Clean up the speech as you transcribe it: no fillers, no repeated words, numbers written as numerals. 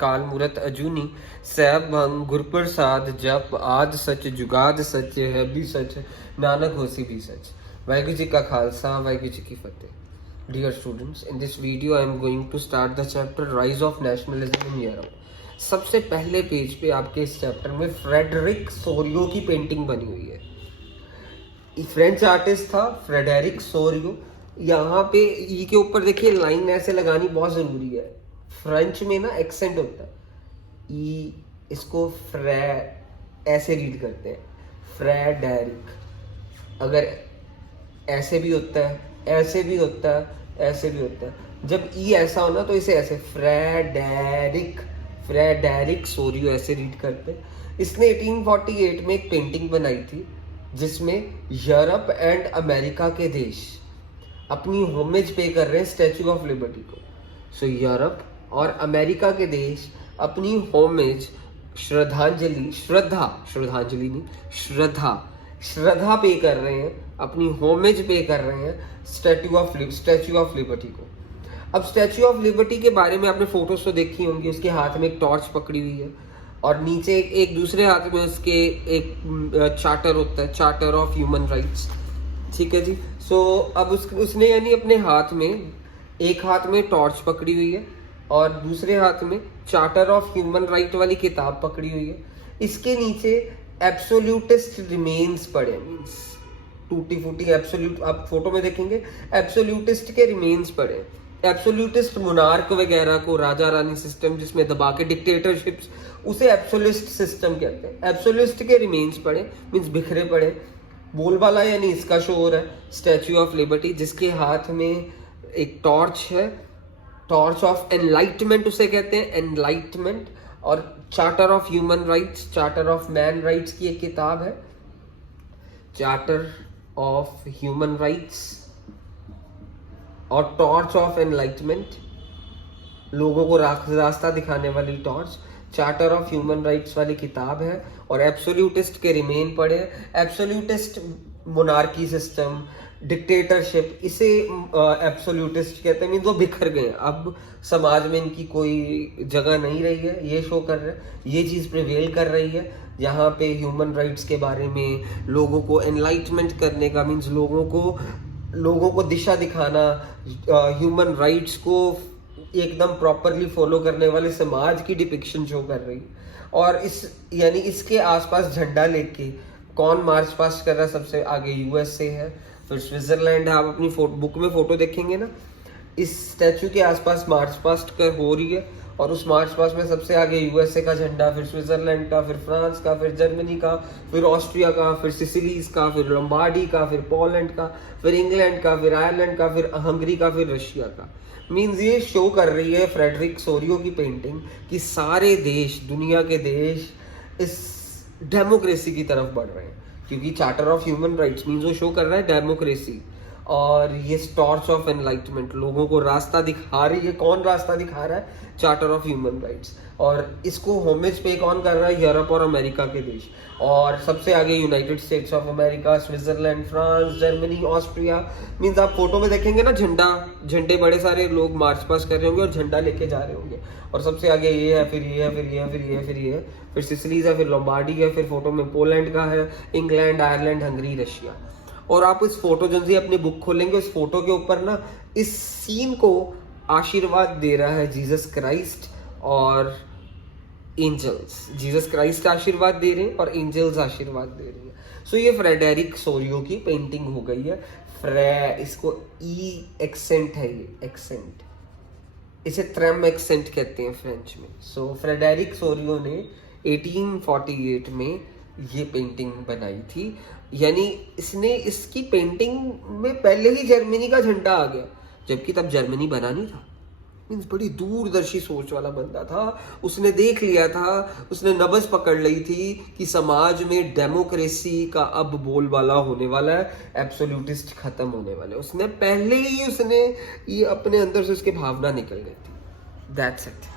काल मूरत अजूनी सैब भंग गुरप्रसाद जप आद सच जुगाद सच है भी सच नानक होसी भी सच। वाहिगुरु जी का खालसा वाहिगुरु जी की फतेह। Dear students, in this video I am going to start the chapter rise of nationalism in Europe. सबसे पहले पेज पे आपके इस चैप्टर में फ्रेडरिक सोरियो की पेंटिंग बनी हुई है। फ्रेंच आर्टिस्ट था फ्रेडरिक सोरियो। यहाँ पे ई के ऊपर देखिए लाइन ऐसे लगानी बहुत जरूरी है। फ्रेंच में ना एक्सेंट होता है, ई इसको फ्रे ऐसे रीड करते हैं, फ्रेडरिक। अगर ऐसे भी होता है, ऐसे भी होता है, ऐसे भी होता है। जब ई ऐसा हो ना तो इसे ऐसे फ्रेडरिक, फ्रेडरिक सोरियो ऐसे रीड करते हैं। इसने 1848 में एक पेंटिंग बनाई थी जिसमें यूरोप एंड अमेरिका के देश अपनी होमेज पे कर रहे हैं स्टैचू ऑफ लिबर्टी को। सो यूरोप और अमेरिका के देश अपनी होमेज, श्रद्धांजलि, श्रद्धांजलि नहीं, श्रद्धा पे कर रहे हैं, अपनी होमेज पे कर रहे हैं स्टैचू ऑफ लिबर्टी को। अब स्टैचू ऑफ लिबर्टी के बारे में आपने फोटोज तो देखी होंगी। उसके हाथ में एक टॉर्च पकड़ी हुई है और नीचे एक दूसरे हाथ में उसके एक चार्टर होता है, चार्टर ऑफ ह्यूमन राइट्स। ठीक है जी। सो अब उसने यानी अपने हाथ में, एक हाथ में टॉर्च पकड़ी हुई है और दूसरे हाथ में चार्टर ऑफ ह्यूमन राइट वाली किताब पकड़ी हुई है। इसके नीचे एब्सोल्यूटिस्ट रिमेन्स पड़े, मीन्स टूटी फूटी एब्सोल्यूट, आप फोटो में देखेंगे एब्सोल्यूटिस्ट के रिमेन्स पड़े। एब्सोल्यूटिस्ट मोनार्क वगैरह को, राजा रानी सिस्टम जिसमें दबा के डिक्टेटरशिप्स, उसे एब्सोल्यूटिस्ट सिस्टम कहते हैं। एब्सोल्यूटिस्ट के रिमेन्स पड़े, मीन्स बिखरे पड़े। बोलबाला यानी इसका शो हो रहा है स्टैचू ऑफ लिबर्टी, जिसके हाथ में एक टॉर्च है, टॉर्च ऑफ एनलाइटमेंट उसे कहते हैं, एनलाइटमेंट। और charter of human rights, charter of man rights की एक किताब है, चार्टर ऑफ ह्यूमन राइट्स और टॉर्च ऑफ एनलाइटमेंट, लोगों को रास्ता दिखाने वाली torch, charter of human rights वाली किताब है। और एब्सोल्यूटिस्ट के रिमेन पड़े। एब्सोल्यूटिस्ट मोनार्की सिस्टम, डिक्टेटरशिप, इसे एब्सोल्यूटिस्ट कहते हैं। मीन वो बिखर गए, अब समाज में इनकी कोई जगह नहीं रही है। ये शो कर रहे हैं, ये चीज़ प्रिवेल कर रही है यहाँ पे ह्यूमन राइट्स के बारे में, लोगों को एनलाइटमेंट करने का, मीन्स लोगों को दिशा दिखाना, ह्यूमन राइट्स को एकदम प्रॉपरली फॉलो करने वाले समाज की डिपिक्शन शो कर रही है। और यानी इसके आसपास झंडा लेके कौन मार्च पास्ट कर रहा है? सबसे आगे यूएसए है, फिर स्विट्जरलैंड है। आप अपनी बुक में फोटो देखेंगे ना, इस स्टैचू के आसपास मार्च पास्ट कर हो रही है और उस मार्च पास्ट में सबसे आगे यूएसए का झंडा, फिर स्विट्जरलैंड का, फिर फ्रांस का, फिर जर्मनी का, फिर ऑस्ट्रिया का, फिर सिसिलीज का, फिर लंबार्डी का, फिर पोलैंड का, फिर इंग्लैंड का, फिर आयरलैंड का, फिर हंगरी का, फिर रशिया का। मीन्स ये शो कर रही है फ्रेडरिक सोरियो की पेंटिंग कि सारे देश, दुनिया के देश इस डेमोक्रेसी की तरफ बढ़ रहे हैं, क्योंकि charter of human rights means वो शो कर रहा है डेमोक्रेसी। और ये टॉर्च ऑफ एनलाइटमेंट लोगों को रास्ता दिखा रही है। कौन रास्ता दिखा रहा है? Charter of human rights. और इसको होमेज पे कौन कर रहा है? यूरोप और अमेरिका के देश। और सबसे आगे United states of America, Switzerland, France, Germany, Austria. Means आप फोटो में देखेंगे ना, झंडे बड़े सारे लोग मार्च पास्ट कर रहे होंगे और झंडा लेके जा रहे होंगे। और सबसे आगे ये है, फिर ये है, फिर ये है, फिर ये है, फिर ये है, फिर सिसिलीज है, फिर लंबार्डी है, फिर फोटो में पोलैंड का है, इंग्लैंड, आयरलैंड, हंगरी, रशिया। और आप इस फोटो जो अपनी बुक खोलेंगे, उस फोटो के ऊपर ना इस सीन को आशीर्वाद दे रहा है जीसस क्राइस्ट और एंजल्स। जीसस क्राइस्ट आशीर्वाद दे रहे हैं और एंजल्स आशीर्वाद दे रही है। सो ये फ्रेडरिक सोरियो की पेंटिंग हो गई है। इसको ई एक्सेंट है, ये एक्सेंट, इसे ट्रेम एक्सेंट कहते हैं फ्रेंच में। सो फ्रेडरिक सोरियो ने 1848 में ये पेंटिंग बनाई थी। यानी इसकी पेंटिंग में पहले ही जर्मनी का झंडा आ गया, जबकि तब जर्मनी बना नहीं था। मीन्स बड़ी दूरदर्शी सोच वाला बंदा था। उसने देख लिया था, उसने नब्ज पकड़ ली थी कि समाज में डेमोक्रेसी का अब बोलबाला होने वाला है, एब्सोल्यूटिस्ट खत्म होने वाले। उसने पहले ही ये अपने अंदर से उसकी भावना निकल गई थी। That's it.